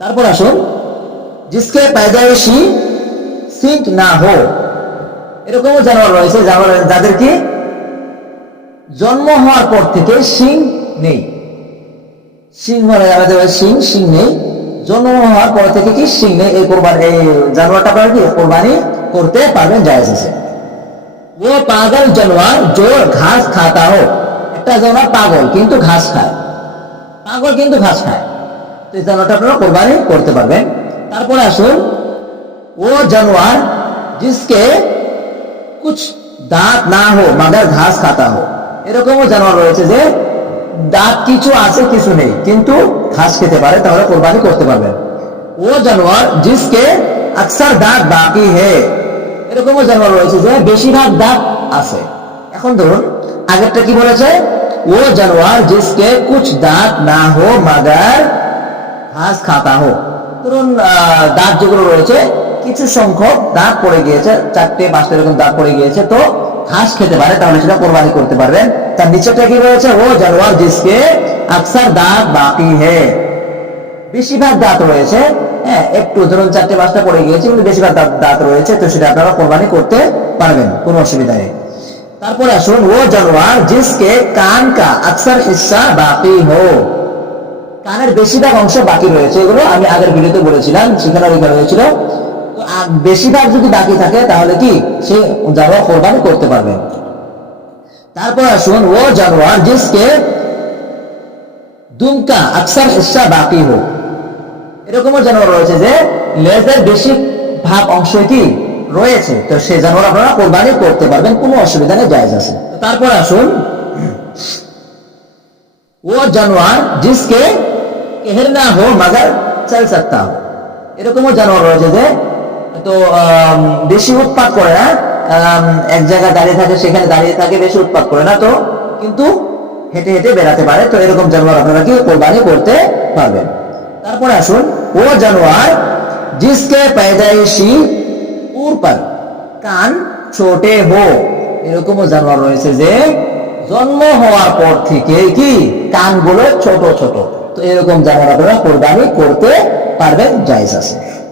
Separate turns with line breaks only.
তারপর আসুন। জিসকে পায়দাইশি সিঙ্ক না হো। এরকমও জানোয়ার রয়েছে যাদের কি জন্ম হওয়ার পর থেকে শিং নেই। শিং মানে আমাদের শিং শিং নেই। জন্ম হওয়ার পর থেকে কি শিং নেই? এই কোরবানি, এই জানোয়ারটা পারে কি কোরবানি করতে পারবেন? জায়গা আছে। ও পাগল জানোয়ার, জোর ঘাস খাতা হোক একটা জানোয়ার পাগল কিন্তু ঘাস খায়। পাগল কিন্তু ঘাস খায়। তো জানোয়ারটা আপনারা কোরবানি করতে পারবেন। তারপরে আসুন, ও জানোয়ার, জিসকে কুছ দাঁত না হো মাদার ঘাস খাতা হো। এরকমও জানোয়ার রয়েছে যে দাঁত কিছু আছে, কিছু নেই, কিন্তু ঘাস খেতে পারে, তাহলে কোরবানি করতে পারবেন। ও জানোয়ার, জিসকে আকসার দাঁত বাকি হে। এরকমও জানোয়ার রয়েছে যে বেশিরভাগ দাঁত আছে। এখন ধরুন, আগেরটা কি বলেছে? ও জানোয়ার, জিসকে কুছ দাঁত না হো মাদার ঘাস খাতা হো ধরুন দাঁত যেগুলো রয়েছে, কিছু সংখ্যক দাঁত পড়ে গিয়েছে, চারটে পাঁচটা এরকম দাঁত পড়ে গিয়েছে, তো ঘাস খেতে পারে, তাহলে সেটা কোরবানি করতে পারবেন। তার নিচেটা কি রয়েছে? ও জানোয়ার জিসকে আকসার দাঁত বাকি হে। বেশিরভাগ দাঁত রয়েছে হ্যাঁ একটু, ধরুন, চারটে পাঁচটা পড়ে গিয়েছে, কিন্তু বেশিরভাগ দাঁত দাঁত রয়েছে, তো সেটা আপনারা কোরবানি করতে পারবেন, কোনো অসুবিধা নেই। তারপরে আসুন, ও জানোয়ার জিসকে কান কা আকসার হিস্সা বাকি হো। কানের বেশিরভাগ অংশ বাকি রয়েছে, এগুলো আমি আগের ভিডিওতে বলেছিলাম, সেখানে অধিকার হয়েছিল। বেশিরভাগ যদি বাকি থাকে, তাহলে কি সে জানোয়ার কোরবানি করতে পারবে। তারপর আসুন, ও জানোয়ার জিসকে দুমকা, আকসার হিসা বাকি হোক। এরকমও জানোয়ার রয়েছে যে, লেজের বেশি ভাগ অংশ কি রয়েছে, তো সে জানোয়ার আপনারা কোরবানি করতে পারবেন, কোনো অসুবিধা নেই জায়গা আছে। তারপর আসুন, ও জানোয়ার জিসকে जिसके कहरना हो मगर चल सकता हो এরকমও জানোয়ার রয়েছে যে তো আম, বেশি উৎপাত করে না আম, এক জায়গায় দাঁড়িয়ে থাকে সেখানে দাঁড়িয়ে থাকে বেশি উৎপাত করে না তো কিন্তু হেঁটে হেঁটে বেড়াতে পারে তো এরকম জানোয়ার আপনারা কি কোরবানি করতে পারবেন তারপরে আসুন ও জানোয়ার जिसके पैदाइशी ऊर पर কান ছোটে হো এরকমও জানোয়ার রয়েছে যে জন্ম হওয়ার পর থেকে কি কানগুলো ছোট ছোট তো এরকম জানোয়ার আপনারা কোরবানি করতে পারবেন জায়জ আছে।